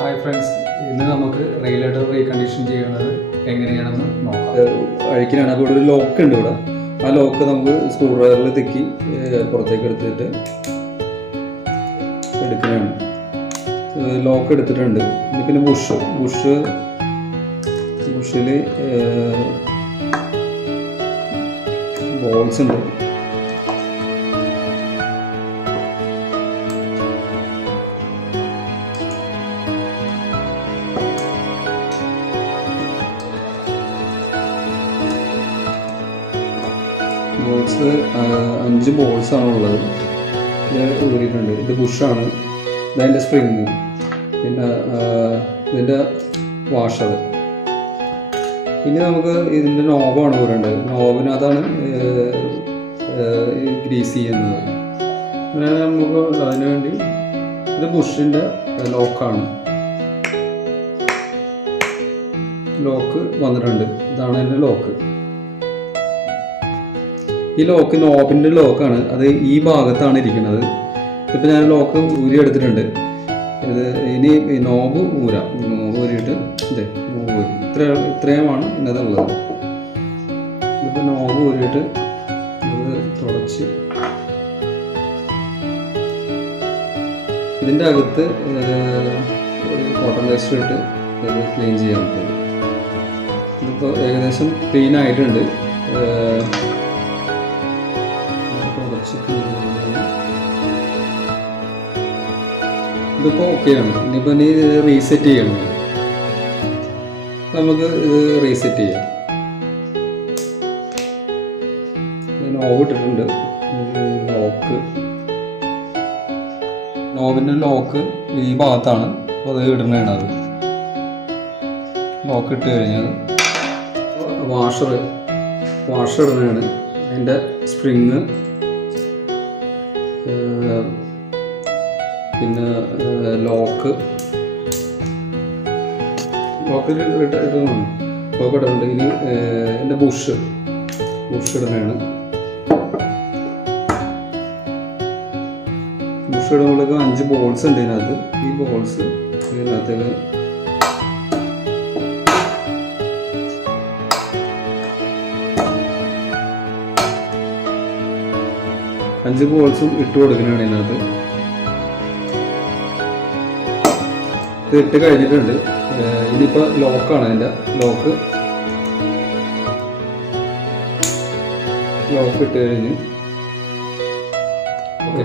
Hi friends, ഇന്ന് നമുക്ക് regulator recondition ചെയ്യുന്നത് എങ്ങനെയാണെന്ന് നോക്കാം. അഴിക്കലാണ്. അപ്പോൾ ഇവിടെ ഒരു ലോക്ക് ഉണ്ട്. ഇവിടെ ആ ലോക്ക് നമുക്ക് സ്ക്രൂ ഡ്രൈവറിൽ തെക്കി പുറത്തേക്ക് എടുത്തിട്ട് എടുക്കുന്നതാണ്. ലോക്ക് എടുത്തിട്ടുണ്ട്. പിന്നെ ബുഷിൽ ബോൾസ് ഉണ്ട്. ബോൾസ് 5 ബോൾസാണ് ഉള്ളത്. ഇത് ഊരിയിട്ടുണ്ട്. ഇത് ബുഷാണ്. ഇതതിൻ്റെ സ്പ്രിങ്, പിന്നെ ഇതിൻ്റെ വാഷർ. ഇനി നമുക്ക് ഇതിൻ്റെ നോബാണ് ഊരേണ്ടത്. നോബിന് അതാണ് ഗ്രീസ് ചെയ്യുന്നത്. അങ്ങനെ നമുക്ക് അതിനുവേണ്ടി ഇത് ബുഷിൻ്റെ ലോക്കാണ്. ലോക്ക് വന്നിട്ടുണ്ട്. ഇതാണ് അതിൻ്റെ ലോക്ക്. ഈ ലോക്ക് നോബിൻ്റെ ലോക്കാണ്. അത് ഈ ഭാഗത്താണ് ഇരിക്കുന്നത്. ഇപ്പം ഞാൻ ലോക്ക് ഊരി എടുത്തിട്ടുണ്ട്. ഇത് ഇനി നോബ് ഊരാം. നോബ് ഊരിയിട്ട് നോബ് ഊരി ഇത്രയുമാണ് ഇന്നതുള്ളത്. ഇതിപ്പോൾ നോബ് ഊരിയിട്ട് ഇത് തുടച്ച് ഇതിൻ്റെ അകത്ത് കോട്ടൺ പേസ്റ്റ് ഇട്ട് ഇത് ക്ലീൻ ചെയ്യാൻ പറ്റും. ഇതിപ്പോൾ ഏകദേശം ക്ലീൻ ആയിട്ടുണ്ട്. ഇതിപ്പോൾ ഓക്കെയാണ്. ഇനിയിപ്പോൾ നീ റീസെറ്റ് ചെയ്യണം. നമുക്ക് ഇത് റീസെറ്റ് ചെയ്യാം. നോബ് ഇട്ടിട്ടുണ്ട്. നോബിൻ്റെ ലോക്ക് ഈ ഭാഗത്താണ്. അപ്പോൾ അത് ഇടുന്നതാണ്. അത് ലോക്ക് ഇട്ട് കഴിഞ്ഞാൽ വാഷർ ഇടുന്നതാണ്. അതിൻ്റെ സ്പ്രിങ്, പിന്നെ ലോക്ക് ഇടുന്നുണ്ട്. ഇനി എൻ്റെ ബുഷ് ഇടുന്നതാണ്. ബുഷ് ഇടുമ്പോഴേക്ക് 5 ബോൾസ് ഉണ്ട് ഇതിനകത്ത്. ഈ ബോൾസ് ഇതിനകത്തേക്ക് അഞ്ച് ബോൾസും ഇട്ട് കൊടുക്കുന്നതാണ് ഇതിനകത്ത്. ഇത് ഇട്ട് കഴിഞ്ഞിട്ടുണ്ട്. ഇനിയിപ്പോൾ ലോക്കാണ്. അതിൻ്റെ ലോക്ക് ഇട്ട് കഴിഞ്ഞ് ഓക്കെ.